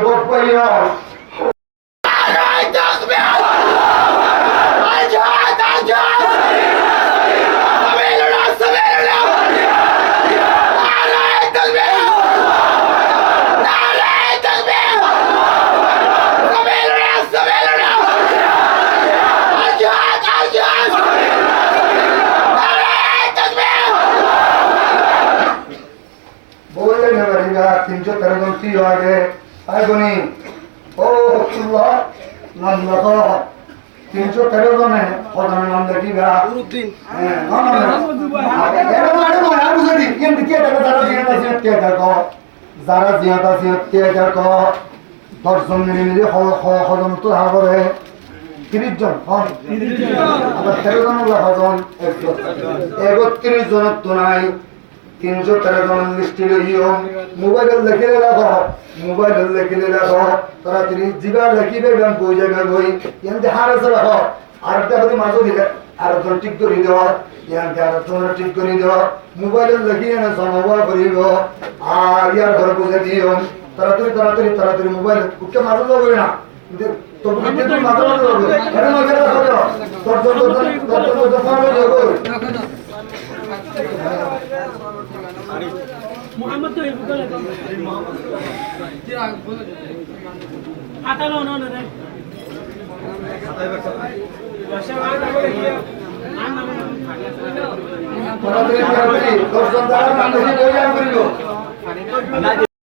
সুযোগ পাইয়া তিনশো তেরো জন কি আগে আগুনি ও নাম লেখো 313 জনে প্রধানের নাম লেখিবা যারা জিয়াত আছে 10 জন মিলে হজন তো হাবরে 30 জন আবার 13 জন হজন 31 জন তো নাই 313 জন লিস্টে লইও মোবাইল লেখিলে লাগো তারা 30 জিবা লেখিবে গান কই জায়গা কই এন্ড হারাছে রাখো আর একটা করে মাঝে দিলে আর জন ঠিক করে দাও এন্ড আর জন ঠিক করে দাও মোবাইল লেখিয়ে না সমবা করিব আর ইয়ার ঘর বুঝে দিও তাড়াতাড়ি মোবাইল উঠে মাঝে দাও না তো কিন্তু তুমি মাঝে দাও এটা মাঝে রাখো তো মোহাম্মদ তো এইগুলো হাতা নাও না রে তাড়াতাড়ি 10 জন দ্বারা নাম লিখে বই করিব